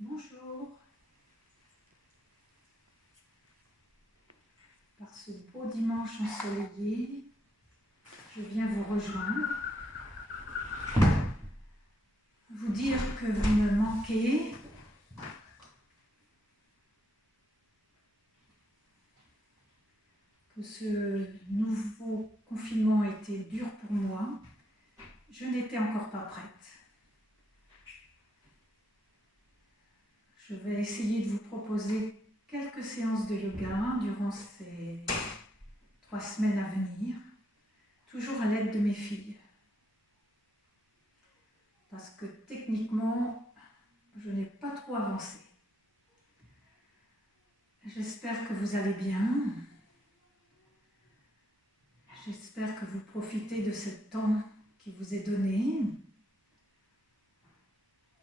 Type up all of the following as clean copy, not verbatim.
Bonjour. Par ce beau dimanche ensoleillé, je viens vous rejoindre, vous dire que vous me manquez, que ce nouveau confinement était dur pour moi. Je n'étais encore pas prête. Je vais essayer de vous proposer quelques séances de yoga durant ces 3 semaines à venir, toujours à l'aide de mes filles. Parce que techniquement, je n'ai pas trop avancé. J'espère que vous allez bien. J'espère que vous profitez de ce temps qui vous est donné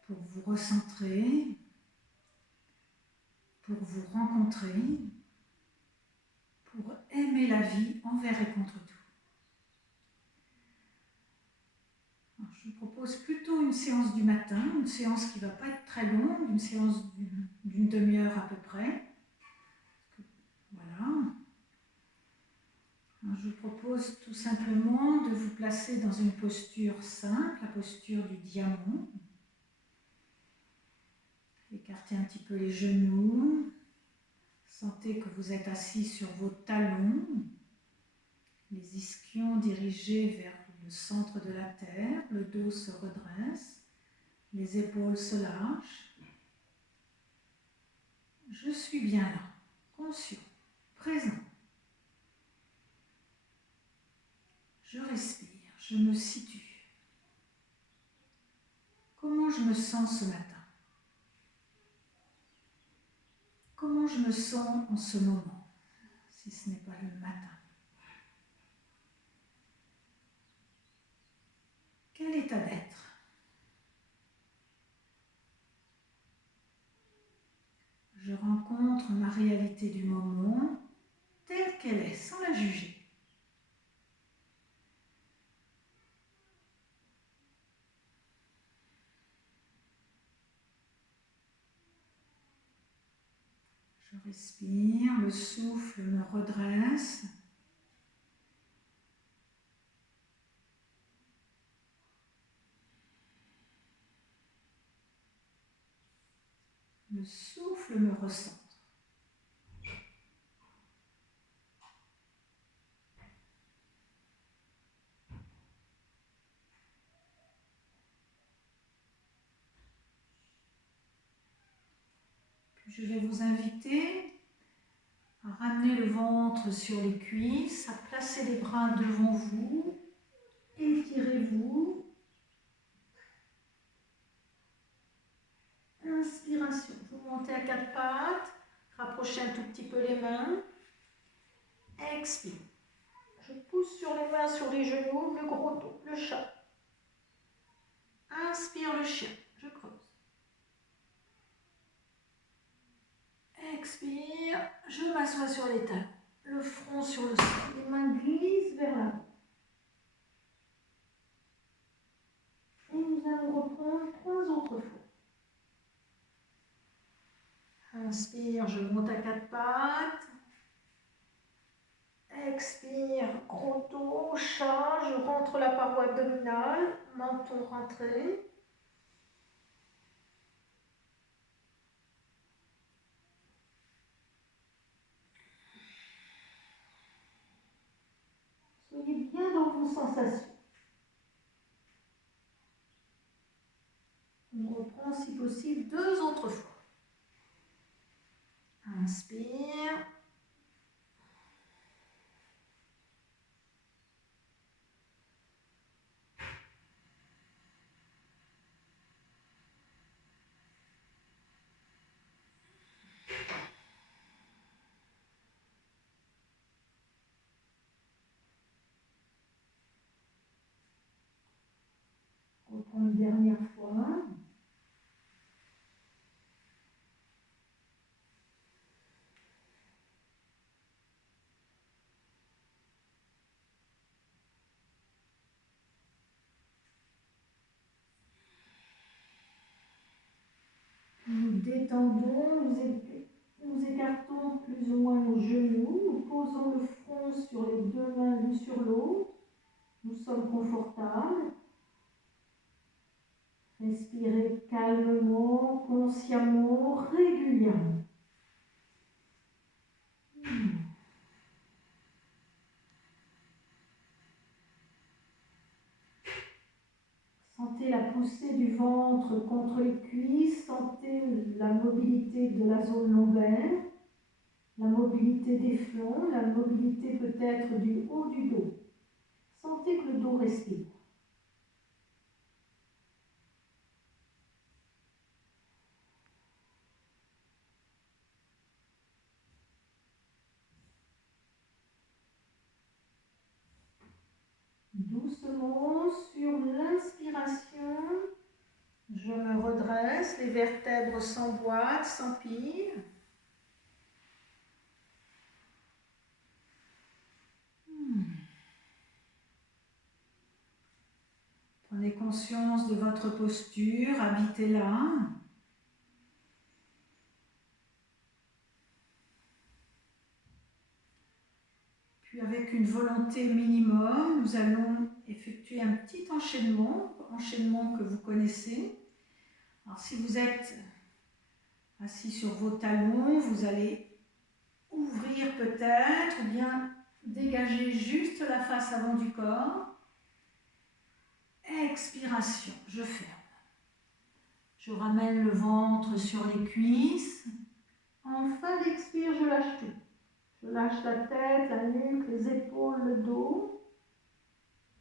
pour vous recentrer, pour vous rencontrer, pour aimer la vie envers et contre tout. Alors, je vous propose plutôt une séance du matin, une séance qui ne va pas être très longue, une séance d'une demi-heure à peu près. Voilà. Alors, je vous propose tout simplement de vous placer dans une posture simple, la posture du diamant. Écartez un petit peu les genoux. Sentez que vous êtes assis sur vos talons, les ischions dirigés vers le centre de la terre, le dos se redresse, les épaules se lâchent. Je suis bien là, conscient, présent. Je respire, je me situe. Comment je me sens ce matin? Comment je me sens en ce moment, si ce n'est pas le matin? Quel état d'être? Je rencontre ma réalité du moment telle qu'elle est, sans la juger. Je respire, le souffle me redresse. Le souffle me recentre. Puis je vais vous inviter à ramener le ventre sur les cuisses, à placer les bras devant vous. Étirez-vous. Inspiration. Vous montez à 4 pattes. Rapprochez un tout petit peu les mains. Expire. Je pousse sur les mains, sur les genoux, le gros dos, le chat. Inspire le chien. Je creuse. Expire. Je m'assois sur les talons. Le front sur le sol. Les mains glissent vers l'avant. Et nous allons reprendre 3 autres fois. Inspire, je monte à 4 pattes. Expire, gros dos, chat, je rentre la paroi abdominale, menton rentré. Soyez bien dans vos sensations. On reprend si possible 2 autres fois. Inspire. Reprends une dernière fois. détendons, nous écartons plus ou moins nos genoux, nous posons le front sur les deux mains l'une sur l'autre, nous sommes confortables. Respirez calmement, consciemment, régulièrement. Sentez la poussée du ventre contre les cuisses, sentez la mobilité de la zone lombaire, la mobilité des flancs, la mobilité peut-être du haut du dos. Sentez que le dos respire. Doucement, sur l'inspiration, je me redresse, les vertèbres s'emboîtent, s'empilent. Prenez conscience de votre posture, habitez-la. Puis avec une volonté minimum, nous allons effectuer un petit enchaînement que vous connaissez. Alors si vous êtes assis sur vos talons, vous allez ouvrir peut-être ou bien dégager juste la face avant du corps. Expiration, je ferme. Je ramène le ventre sur les cuisses. En fin d'expire, je lâche tout. Je lâche la tête, la nuque, les épaules, le dos.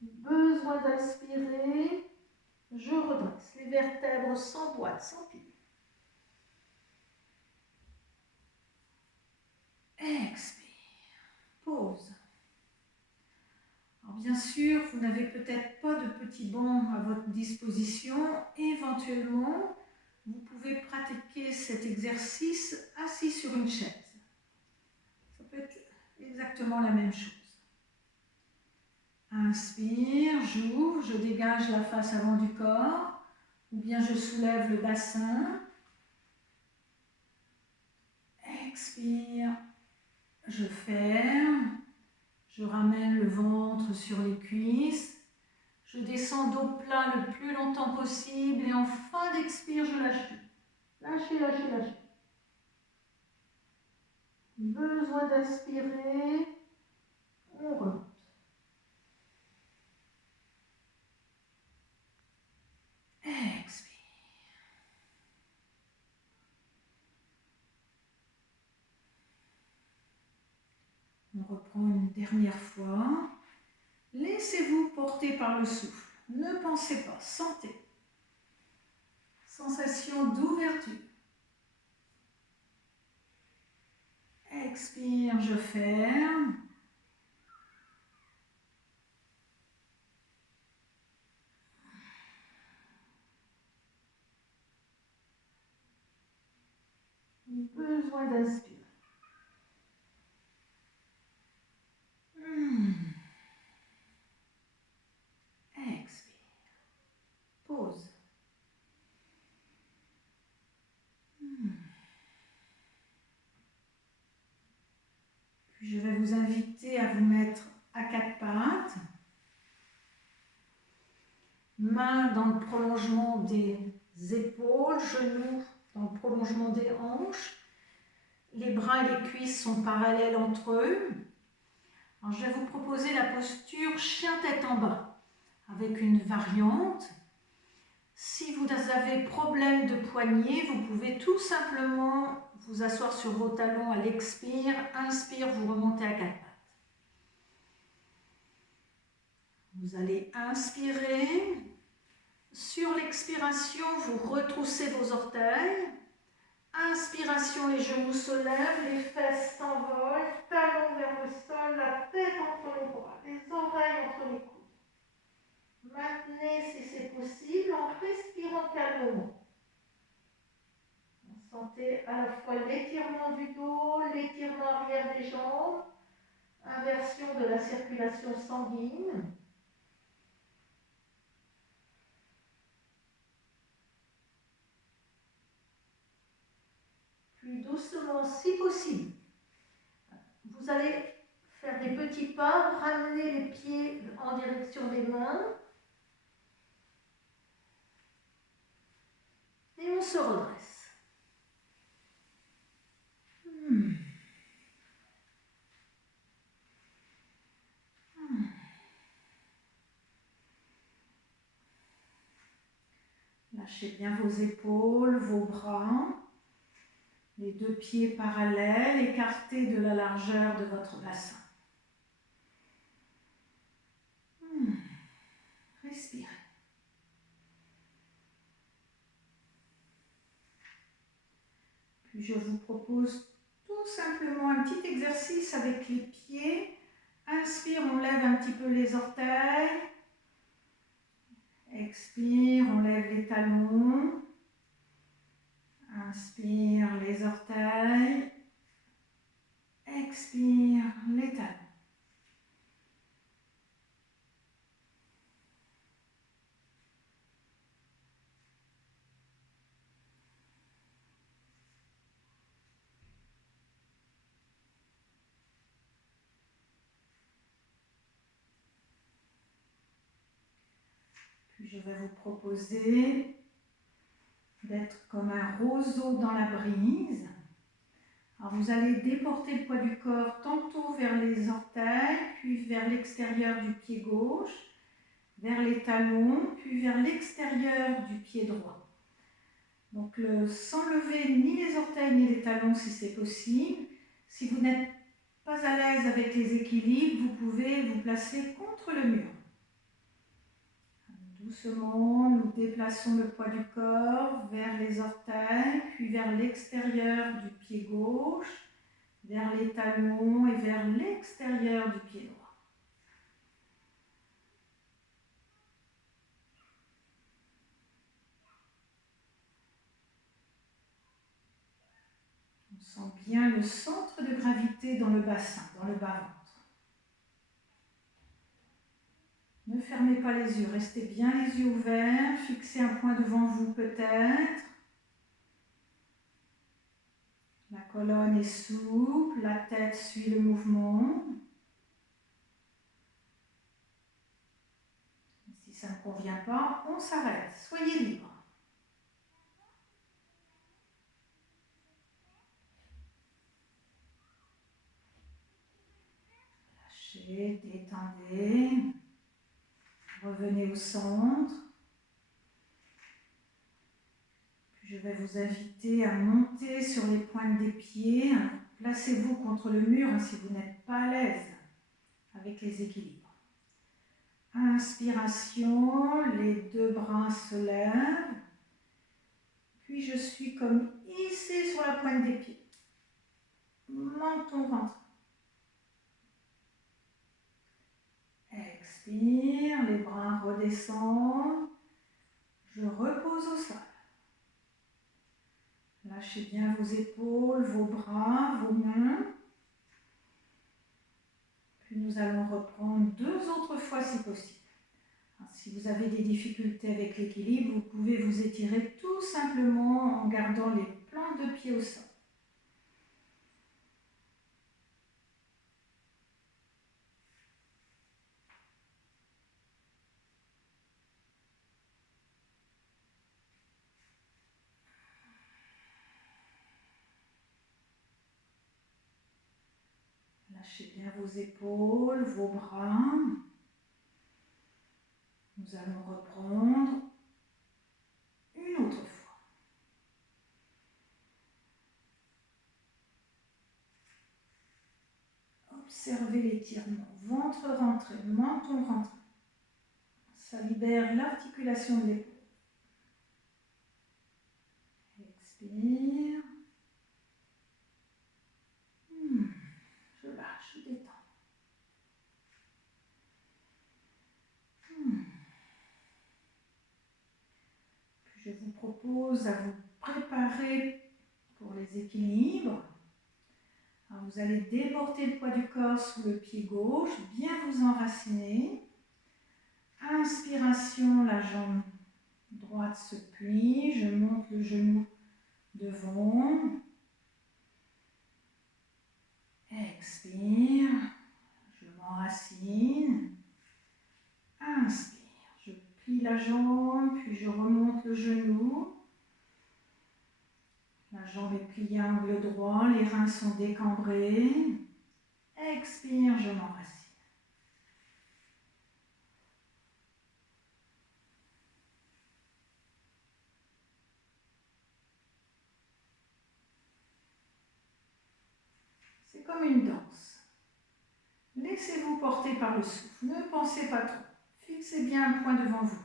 Besoin d'inspirer. Je redresse. Les vertèbres s'emboîtent, s'empilent. Expire. Pause. Alors bien sûr, vous n'avez peut-être pas de petit banc à votre disposition. Éventuellement, vous pouvez pratiquer cet exercice assis sur une chaise. Ça peut être exactement la même chose. Inspire, j'ouvre, je dégage la face avant du corps, ou bien je soulève le bassin. Expire, je ferme, je ramène le ventre sur les cuisses, je descends dos plat le plus longtemps possible et en fin d'expire, je lâche tout. Lâchez, lâchez, lâchez. Besoin d'inspirer, on remonte. Expire. On reprend une dernière fois. Laissez-vous porter par le souffle. Ne pensez pas, sentez. Sensation d'ouverture. Expire, je ferme. Besoin d'inspirer. Expire. Pause. Puis je vais vous inviter à vous mettre à quatre pattes. Mains dans le prolongement des épaules, genoux dans le prolongement des hanches. Les bras et les cuisses sont parallèles entre eux. Alors, je vais vous proposer la posture chien tête en bas avec une variante. Si vous avez problème de poignet, vous pouvez tout simplement vous asseoir sur vos talons à l'expire. Inspire, vous remontez à quatre pattes. Vous allez inspirer. Sur l'expiration, vous retroussez vos orteils. Inspiration, les genoux se lèvent, les fesses s'envolent, talons vers le sol, la tête entre les bras, les oreilles entre les coudes. Maintenez si c'est possible en respirant calmement. Sentez à la fois l'étirement du dos, l'étirement arrière des jambes, inversion de la circulation sanguine. Puis doucement, si possible, vous allez faire des petits pas, ramener les pieds en direction des mains. Et on se redresse. Lâchez bien vos épaules, vos bras, les deux pieds parallèles, écartés de la largeur de votre bassin. Respirez. Puis je vous propose tout simplement un petit exercice avec les pieds. Inspire, on lève un petit peu les orteils. Expire, on lève les talons. Inspire les orteils. Expire les talons. Puis je vais vous proposer d'être comme un roseau dans la brise. Alors vous allez déporter le poids du corps tantôt vers les orteils, puis vers l'extérieur du pied gauche, vers les talons, puis vers l'extérieur du pied droit. Donc sans lever ni les orteils ni les talons si c'est possible. Si vous n'êtes pas à l'aise avec les équilibres, vous pouvez vous placer contre le mur. Doucement, nous déplaçons le poids du corps vers les orteils, puis vers l'extérieur du pied gauche, vers les talons et vers l'extérieur du pied droit. On sent bien le centre de gravité dans le bassin, dans le bas-ventre. Ne fermez pas les yeux, restez bien les yeux ouverts, fixez un point devant vous peut-être. La colonne est souple, la tête suit le mouvement. Si ça ne convient pas, on s'arrête, soyez libre. Lâchez, détendez. Revenez au centre. Puis je vais vous inviter à monter sur les pointes des pieds. Placez-vous contre le mur si vous n'êtes pas à l'aise avec les équilibres. Inspiration, les deux bras se lèvent. Puis je suis comme hissée sur la pointe des pieds. Menton ventre. Expire, les bras redescendent. Je repose au sol. Lâchez bien vos épaules, vos bras, vos mains. Puis nous allons reprendre 2 autres fois si possible. Alors, si vous avez des difficultés avec l'équilibre, vous pouvez vous étirer tout simplement en gardant les plantes de pied au sol. Lâchez bien vos épaules, vos bras. Nous allons reprendre une autre fois. Observez l'étirement. Ventre rentré, menton rentré. Ça libère l'articulation de l'épaule. Expire. Je lâche, je détends. Puis je vous propose à vous préparer pour les équilibres. Alors vous allez déporter le poids du corps sous le pied gauche, bien vous enraciner. Inspiration, la jambe droite se plie, je monte le genou devant. la jambe, puis je remonte le genou. La jambe est pliée à angle droit, les reins sont décambrés. Expire, je m'enracine. C'est comme une danse. Laissez-vous porter par le souffle. Ne pensez pas trop. Fixez bien un point devant vous.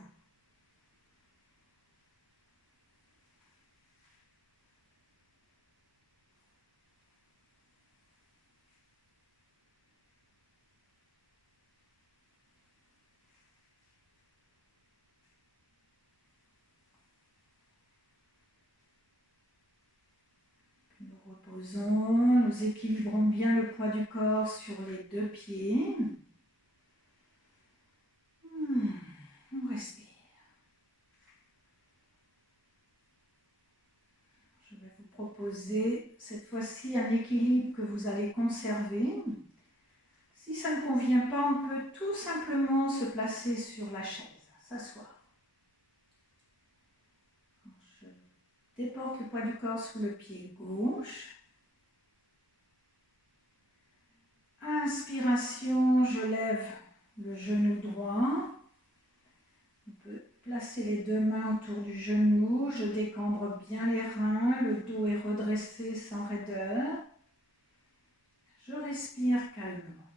Nous reposons, nous équilibrons bien le poids du corps sur les deux pieds. On respire. Je vais vous proposer cette fois-ci un équilibre que vous allez conserver. Si ça ne convient pas, on peut tout simplement se placer sur la chaise, s'asseoir. Je déporte le poids du corps sur le pied gauche. Inspiration, je lève le genou droit. On peut placer les deux mains autour du genou. Je décambre bien les reins. Le dos est redressé sans raideur. Je respire calmement.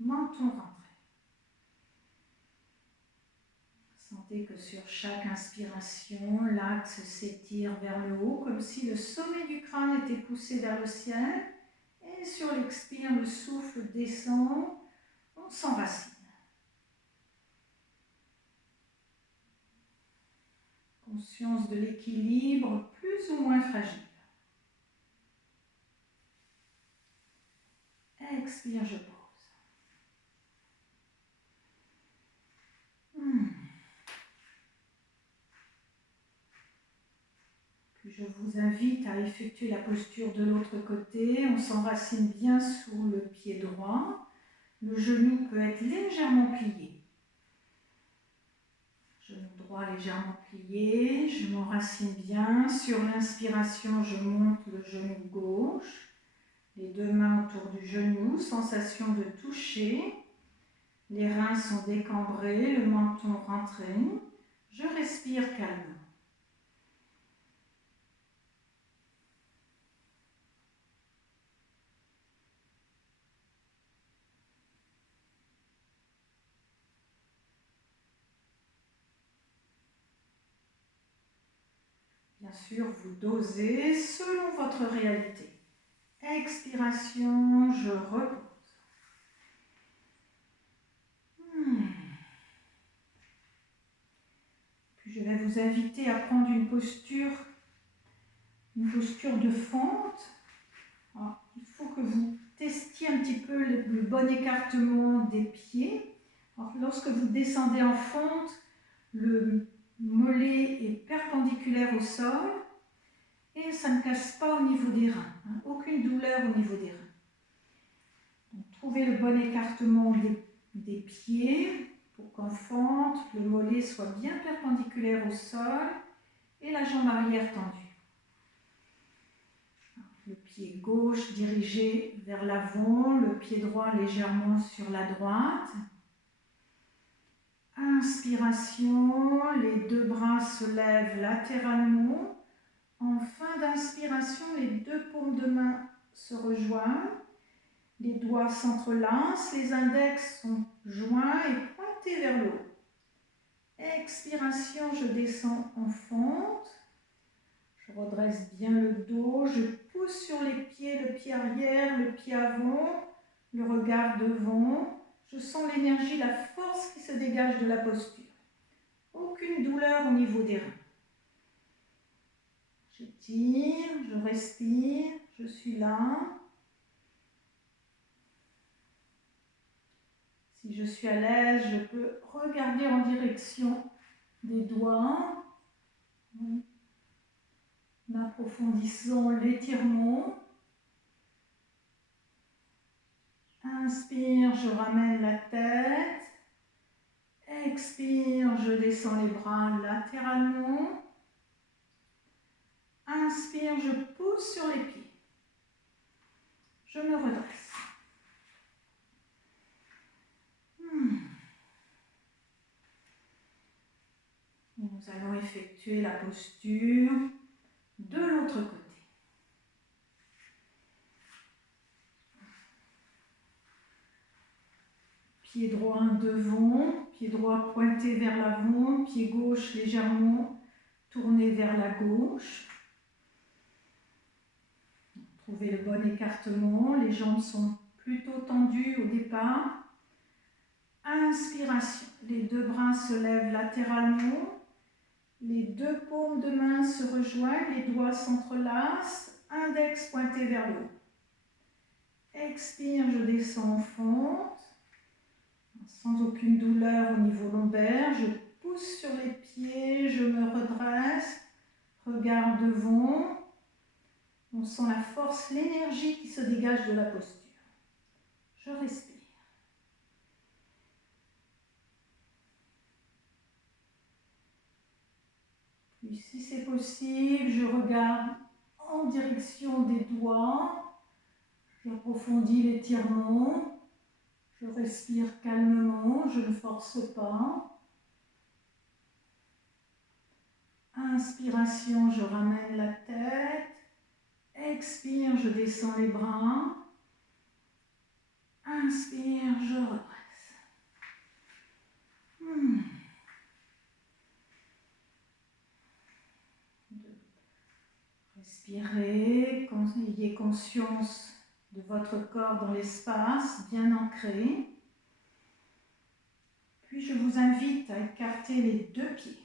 Menton rentré. Sentez que sur chaque inspiration, l'axe s'étire vers le haut, comme si le sommet du crâne était poussé vers le ciel. Et sur l'expire, le souffle descend. On s'enracine. Conscience de l'équilibre plus ou moins fragile. Expire, je pose. Puis je vous invite à effectuer la posture de l'autre côté. On s'enracine bien sous le pied droit. Le genou peut être légèrement plié. Genou droit légèrement plié. Je m'enracine bien. Sur l'inspiration, je monte le genou gauche. Les deux mains autour du genou. Sensation de toucher. Les reins sont décambrés, le menton rentré. Je respire calmement. Bien sûr, vous dosez selon votre réalité. Expiration, je repose. Puis je vais vous inviter à prendre une posture de fente. Alors, il faut que vous testiez un petit peu le bon écartement des pieds. Alors, lorsque vous descendez en fente, le mollet est perpendiculaire au sol et ça ne casse pas au niveau des reins. Aucune douleur au niveau des reins. Donc, trouvez le bon écartement des pieds pour qu'en fente, le mollet soit bien perpendiculaire au sol et la jambe arrière tendue. Le pied gauche dirigé vers l'avant, le pied droit légèrement sur la droite. Inspiration, les deux bras se lèvent latéralement. En fin d'inspiration, les deux paumes de main se rejoignent. Les doigts s'entrelacent, les index sont joints et pointés vers le haut. Expiration, je descends en fente. Je redresse bien le dos, je pousse sur les pieds, le pied arrière, le pied avant, le regard devant. Je sens l'énergie, la force qui se dégage de la posture. Aucune douleur au niveau des reins. J'étire, je respire, je suis là. Si je suis à l'aise, je peux regarder en direction des doigts. En approfondissant l'étirement. Inspire, je ramène la tête. Expire, je descends les bras latéralement. Inspire, je pousse sur les pieds. Je me redresse. Nous allons effectuer la posture de l'autre côté. Pied droit devant, pied droit pointé vers l'avant, pied gauche légèrement tourné vers la gauche. Trouvez le bon écartement, les jambes sont plutôt tendues au départ. Inspiration, les deux bras se lèvent latéralement, les deux paumes de main se rejoignent, les doigts s'entrelacent, index pointé vers le haut. Expire, je descends en fente, sans aucune douleur au niveau lombaire, je pousse sur les pieds, je me redresse, regard devant. On sent la force, l'énergie qui se dégage de la posture. Je respire. Puis si c'est possible, je regarde en direction des doigts. J'approfondis l'étirement. Je respire calmement, je ne force pas. Inspiration, je ramène la tête. Expire, je descends les bras. Inspire, je redresse. Respirez, ayez conscience de votre corps dans l'espace, bien ancré. Puis je vous invite à écarter les deux pieds.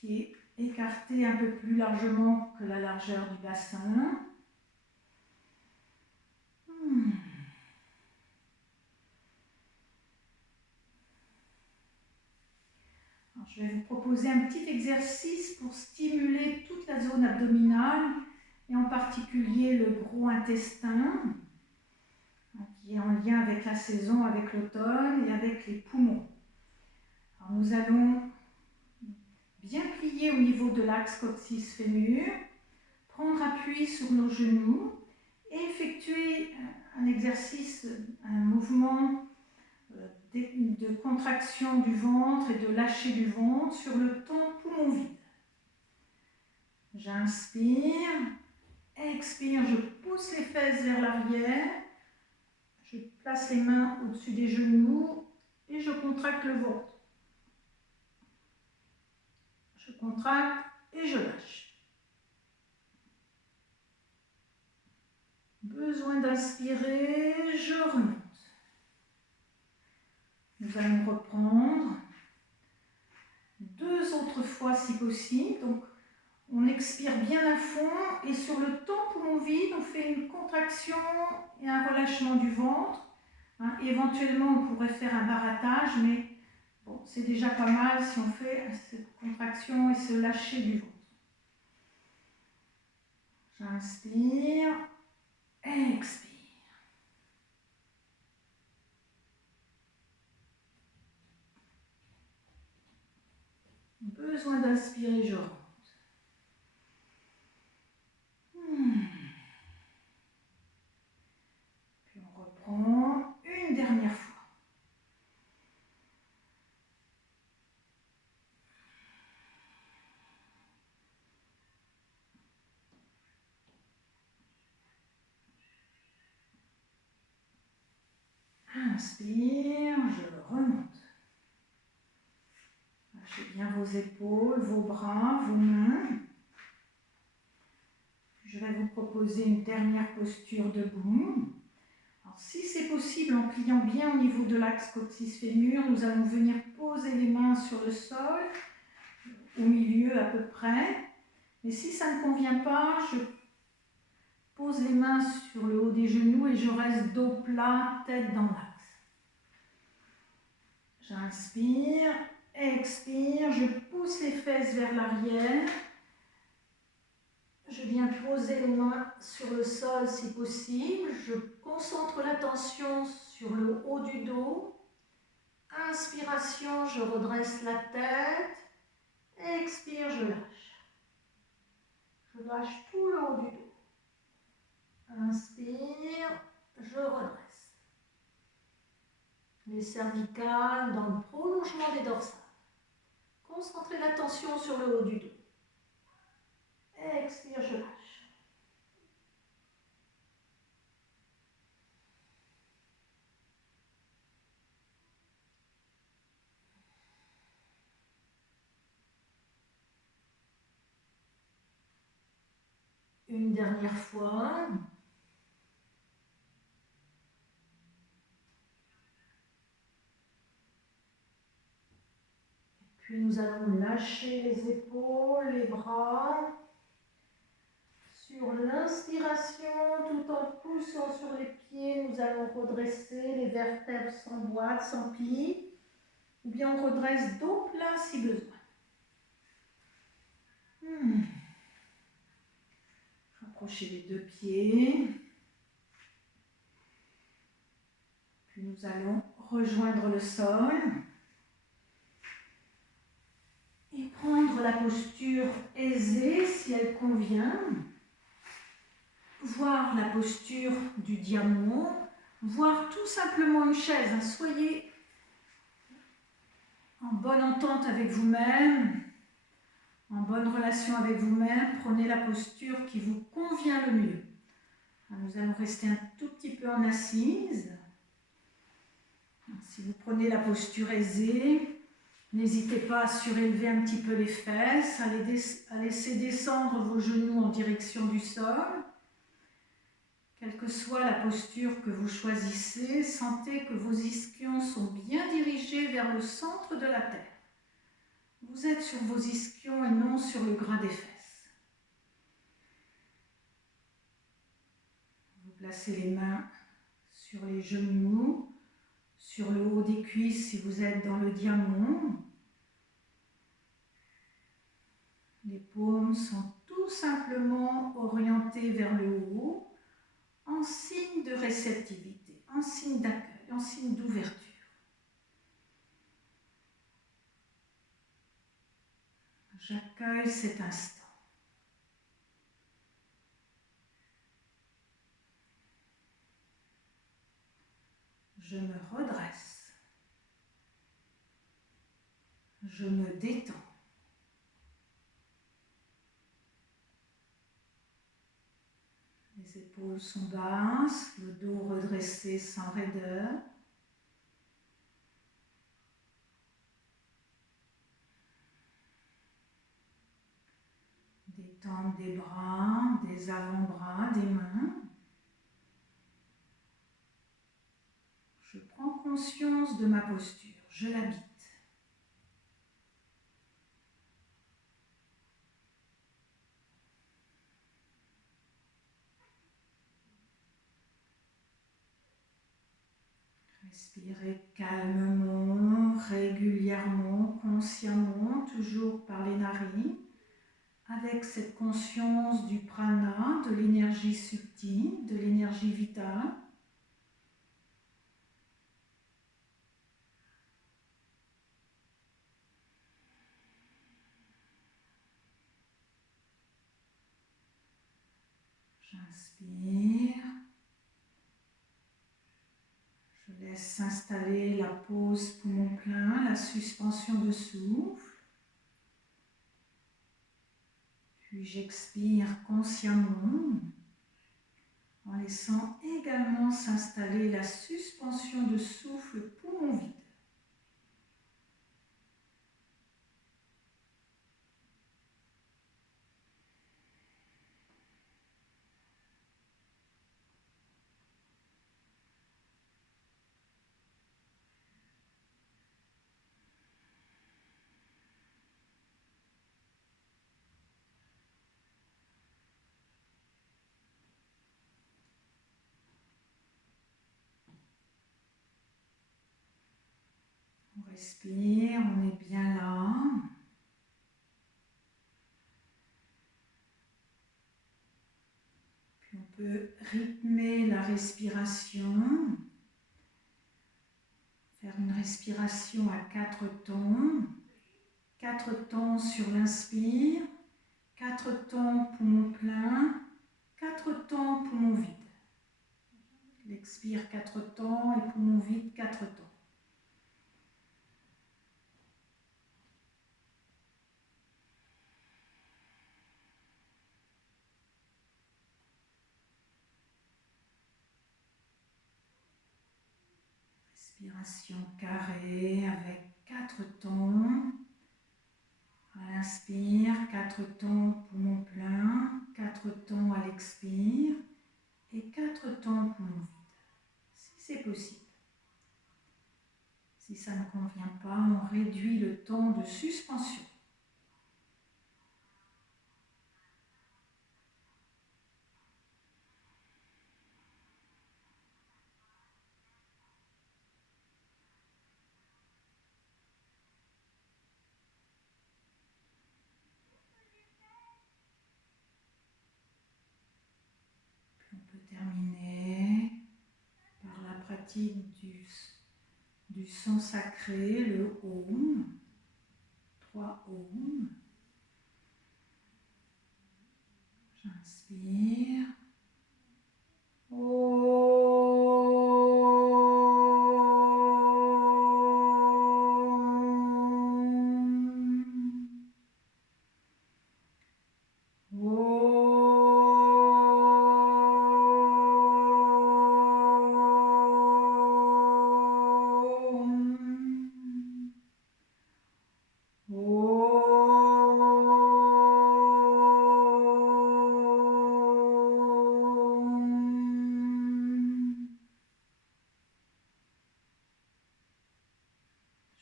Pieds écartés un peu plus largement que la largeur du bassin. Alors, je vais vous proposer un petit exercice pour stimuler toute la zone abdominale et en particulier le gros intestin qui est en lien avec la saison, avec l'automne et avec les poumons. Alors, nous allons bien plier au niveau de l'axe coccyx-fémur, prendre appui sur nos genoux et effectuer un exercice, un mouvement de contraction du ventre et de lâcher du ventre sur le temps poumon vide. J'inspire, expire, je pousse les fesses vers l'arrière, je place les mains au-dessus des genoux et je contracte le ventre. Je contracte et je lâche. Besoin d'inspirer, je remonte. Nous allons reprendre 2 autres fois si possible. Donc, on expire bien à fond et sur le temps poumon vide, on fait une contraction et un relâchement du ventre. Éventuellement, on pourrait faire un barattage, mais bon, c'est déjà pas mal si on fait cette contraction et ce lâcher du ventre. J'inspire, expire. Besoin d'inspirer, je rentre. Puis on reprend une dernière fois. Inspire, je remonte. Lâchez bien vos épaules, vos bras, vos mains. Je vais vous proposer une dernière posture debout. Alors, si c'est possible, en pliant bien au niveau de l'axe coccyx-fémur, nous allons venir poser les mains sur le sol, au milieu à peu près. Mais si ça ne convient pas, je pose les mains sur le haut des genoux et je reste dos plat, tête dans l'axe. J'inspire, expire, je pousse les fesses vers l'arrière. Je viens poser les mains sur le sol si possible. Je concentre l'attention sur le haut du dos. Inspiration, je redresse la tête. Expire, je lâche. Je lâche tout le haut du dos. Inspire, je redresse. Les cervicales dans le prolongement des dorsales. Concentrez l'attention sur le haut du dos. Expire, je lâche. Une dernière fois. Puis nous allons lâcher les épaules, les bras. Sur l'inspiration, tout en poussant sur les pieds, nous allons redresser les vertèbres sans boîte, sans plis. Ou bien on redresse dos plat si besoin. Rapprochez les deux pieds. Puis nous allons rejoindre le sol. Et prendre la posture aisée si elle convient. Voir la posture du diamant. Voir tout simplement une chaise. Soyez en bonne entente avec vous-même. En bonne relation avec vous-même. Prenez la posture qui vous convient le mieux. Nous allons rester un tout petit peu en assise. Si vous prenez la posture aisée, n'hésitez pas à surélever un petit peu les fesses, à laisser descendre vos genoux en direction du sol. Quelle que soit la posture que vous choisissez, sentez que vos ischions sont bien dirigés vers le centre de la terre. Vous êtes sur vos ischions et non sur le gras des fesses. Vous placez les mains sur les genoux, sur le haut des cuisses si vous êtes dans le diamant. Les paumes sont tout simplement orientées vers le haut en signe de réceptivité, en signe d'accueil, en signe d'ouverture. J'accueille cet instant. Je me redresse. Je me détends. Les épaules sont basses, le dos redressé sans raideur. Détente des bras, des avant-bras, des mains. Je prends conscience de ma posture, je l'habite. Respirez calmement, régulièrement, consciemment, toujours par les narines, avec cette conscience du prana, de l'énergie subtile, de l'énergie vitale. J'inspire. Je laisse s'installer la pause poumon plein, la suspension de souffle. Puis j'expire consciemment en laissant également s'installer la suspension de souffle poumon vide. On respire, on est bien là. Puis on peut rythmer la respiration. Faire une respiration à 4 temps. 4 temps sur l'inspire, 4 temps poumon plein, 4 temps poumon vide. L'expire 4 temps et poumon vide 4 temps. Respiration carrée avec 4 temps. À l'inspire, 4 temps poumon plein, 4 temps à l'expire et 4 temps poumon vide. Si c'est possible. Si ça ne convient pas, on réduit le temps de suspension. Puis on peut terminer par la pratique du son sacré, le Om. 3 Om. J'inspire.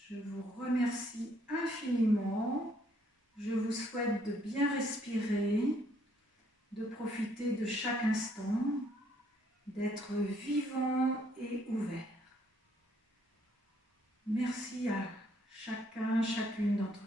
Je vous remercie infiniment. Je vous souhaite de bien respirer, de profiter de chaque instant, d'être vivant et ouvert. Merci à chacun, chacune d'entre vous.